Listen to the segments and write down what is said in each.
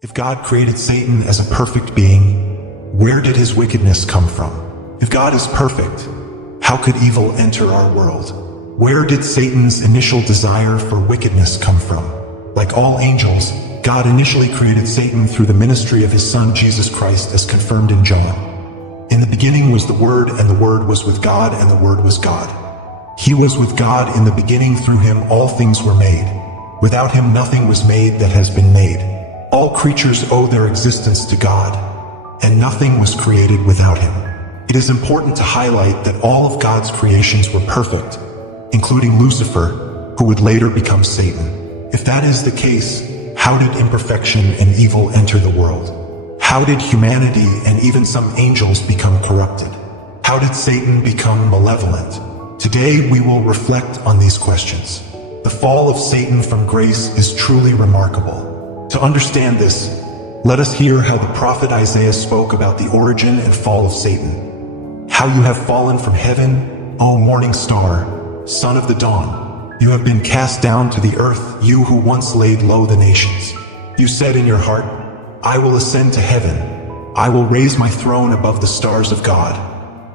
If God created Satan as a perfect being, where did his wickedness come from? If God is perfect, how could evil enter our world? Where did Satan's initial desire for wickedness come from? Like all angels, God initially created Satan through the ministry of his Son Jesus Christ, as confirmed in John. In the beginning was the Word, and the Word was with God, and the Word was God. He was with God in the beginning. Through him all things were made. Without him nothing was made that has been made. All creatures owe their existence to God, and nothing was created without him. It is important to highlight that all of God's creations were perfect, including Lucifer, who would later become Satan. If that is the case, how did imperfection and evil enter the world? How did humanity and even some angels become corrupted? How did Satan become malevolent? Today we will reflect on these questions. The fall of Satan from grace is truly remarkable. To understand this, let us hear how the prophet Isaiah spoke about the origin and fall of Satan. How you have fallen from heaven, O morning star, son of the dawn. You have been cast down to the earth, you who once laid low the nations. You said in your heart, I will ascend to heaven. I will raise my throne above the stars of God.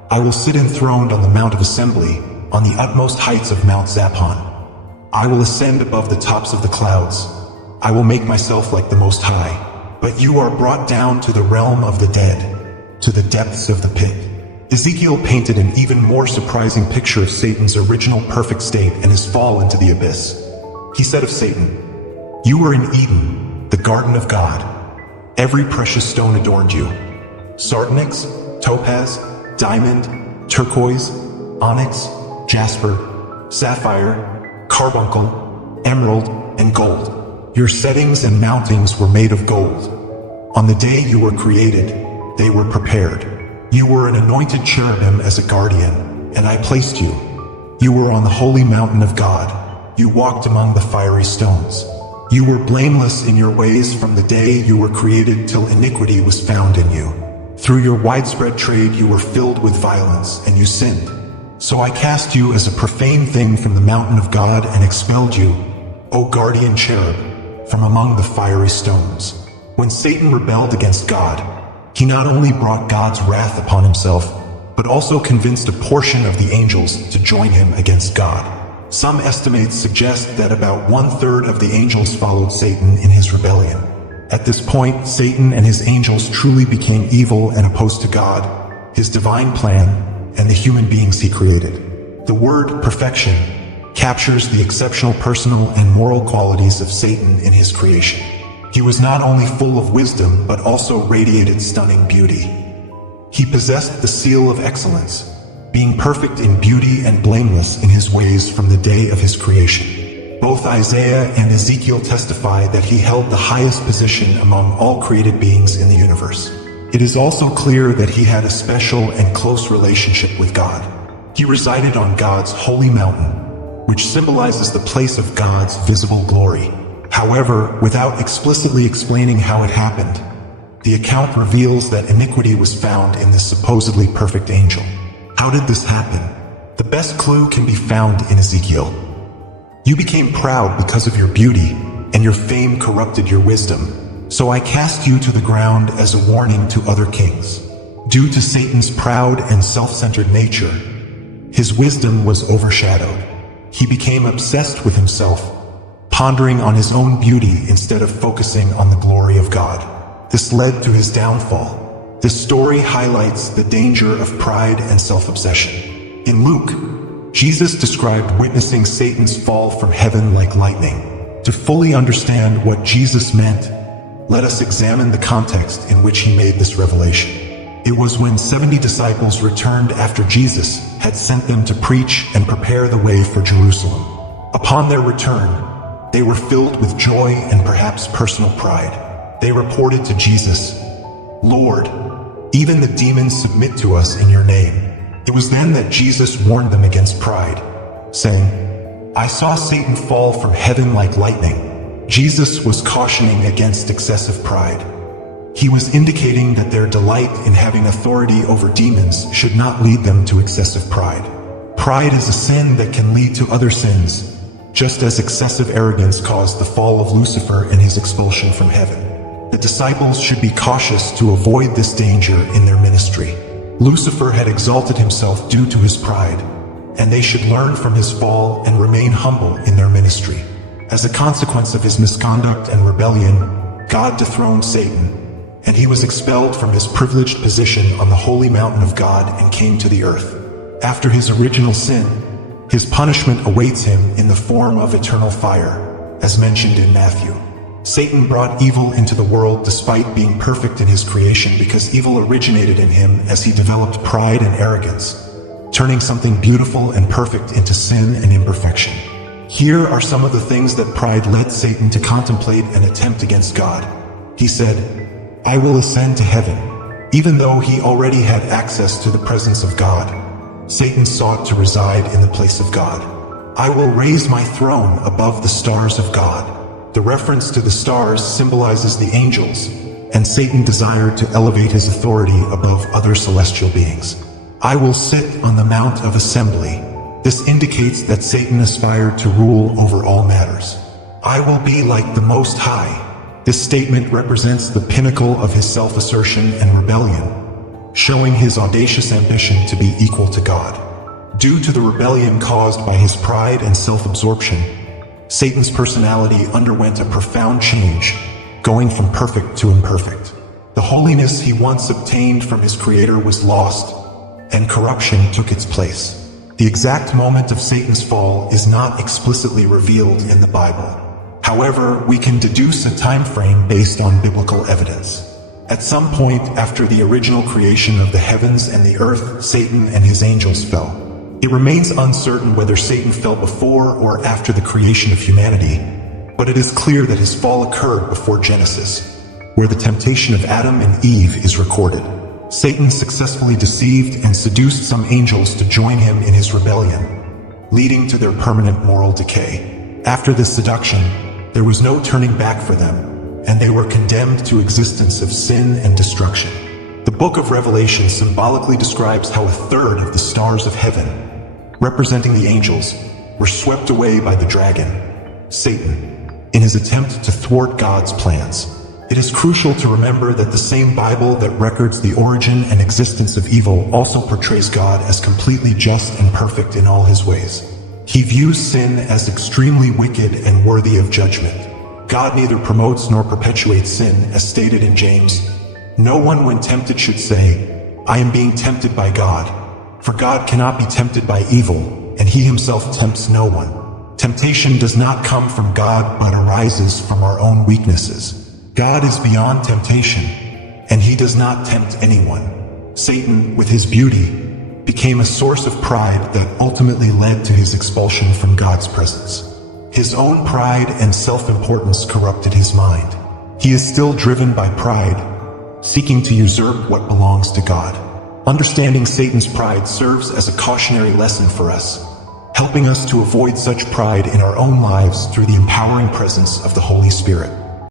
I will sit enthroned on the Mount of Assembly, on the utmost heights of Mount Zaphon. I will ascend above the tops of the clouds. I will make myself like the Most High. But you are brought down to the realm of the dead, to the depths of the pit. Ezekiel painted an even more surprising picture of Satan's original perfect state and his fall into the abyss. He said of Satan, You were in Eden, the garden of God. Every precious stone adorned you. Sardonyx, topaz, diamond, turquoise, onyx, jasper, sapphire, carbuncle, emerald, and gold. Your settings and mountings were made of gold. On the day you were created, they were prepared. You were an anointed cherubim as a guardian, and I placed you. You were on the holy mountain of God. You walked among the fiery stones. You were blameless in your ways from the day you were created till iniquity was found in you. Through your widespread trade you were filled with violence, and you sinned. So I cast you as a profane thing from the mountain of God and expelled you, O guardian cherub, from among the fiery stones. When Satan rebelled against God, he not only brought God's wrath upon himself, but also convinced a portion of the angels to join him against God. Some estimates suggest that about 1/3 of the angels followed Satan in his rebellion. At this point, Satan and his angels truly became evil and opposed to God, his divine plan, and the human beings he created. The word perfection captures the exceptional personal and moral qualities of Satan in his creation. He was not only full of wisdom, but also radiated stunning beauty. He possessed the seal of excellence, being perfect in beauty and blameless in his ways from the day of his creation. Both Isaiah and Ezekiel testify that he held the highest position among all created beings in the universe. It is also clear that he had a special and close relationship with God. He resided on God's holy mountain, which symbolizes the place of God's visible glory. However, without explicitly explaining how it happened, the account reveals that iniquity was found in this supposedly perfect angel. How did this happen? The best clue can be found in Ezekiel. You became proud because of your beauty, and your fame corrupted your wisdom. So I cast you to the ground as a warning to other kings. Due to Satan's proud and self-centered nature, his wisdom was overshadowed. He became obsessed with himself, pondering on his own beauty instead of focusing on the glory of God. This led to his downfall. This story highlights the danger of pride and self-obsession. In Luke, Jesus described witnessing Satan's fall from heaven like lightning. To fully understand what Jesus meant, let us examine the context in which he made this revelation. It was when 70 disciples returned after Jesus had sent them to preach and prepare the way for Jerusalem. Upon their return, they were filled with joy and perhaps personal pride. They reported to Jesus, Lord, even the demons submit to us in your name. It was then that Jesus warned them against pride, saying, I saw Satan fall from heaven like lightning. Jesus was cautioning against excessive pride. He was indicating that their delight in having authority over demons should not lead them to excessive pride. Pride is a sin that can lead to other sins, just as excessive arrogance caused the fall of Lucifer and his expulsion from heaven. The disciples should be cautious to avoid this danger in their ministry. Lucifer had exalted himself due to his pride, and they should learn from his fall and remain humble in their ministry. As a consequence of his misconduct and rebellion, God dethroned Satan, and he was expelled from his privileged position on the holy mountain of God and came to the earth. After his original sin, his punishment awaits him in the form of eternal fire, as mentioned in Matthew. Satan brought evil into the world despite being perfect in his creation because evil originated in him as he developed pride and arrogance, turning something beautiful and perfect into sin and imperfection. Here are some of the things that pride led Satan to contemplate and attempt against God. He said, "I will ascend to heaven." Even though he already had access to the presence of God, Satan sought to reside in the place of God. "I will raise my throne above the stars of God." The reference to the stars symbolizes the angels, and Satan desired to elevate his authority above other celestial beings. "I will sit on the Mount of Assembly." This indicates that Satan aspired to rule over all matters. "I will be like the Most High." This statement represents the pinnacle of his self-assertion and rebellion, showing his audacious ambition to be equal to God. Due to the rebellion caused by his pride and self-absorption, Satan's personality underwent a profound change, going from perfect to imperfect. The holiness he once obtained from his Creator was lost, and corruption took its place. The exact moment of Satan's fall is not explicitly revealed in the Bible. However, we can deduce a time frame based on biblical evidence. At some point after the original creation of the heavens and the earth, Satan and his angels fell. It remains uncertain whether Satan fell before or after the creation of humanity, but it is clear that his fall occurred before Genesis, where the temptation of Adam and Eve is recorded. Satan successfully deceived and seduced some angels to join him in his rebellion, leading to their permanent moral decay. After this seduction, there was no turning back for them, and they were condemned to existence of sin and destruction. The book of Revelation symbolically describes how a third of the stars of heaven, representing the angels, were swept away by the dragon, Satan, in his attempt to thwart God's plans. It is crucial to remember that the same Bible that records the origin and existence of evil also portrays God as completely just and perfect in all his ways. He views sin as extremely wicked and worthy of judgment. God neither promotes nor perpetuates sin, as stated in James. No one when tempted should say, "I am being tempted by God." For God cannot be tempted by evil, and he himself tempts no one. Temptation does not come from God but arises from our own weaknesses. God is beyond temptation, and he does not tempt anyone. Satan, with his beauty, became a source of pride that ultimately led to his expulsion from God's presence. His own pride and self-importance corrupted his mind. He is still driven by pride, seeking to usurp what belongs to God. Understanding Satan's pride serves as a cautionary lesson for us, helping us to avoid such pride in our own lives through the empowering presence of the Holy Spirit.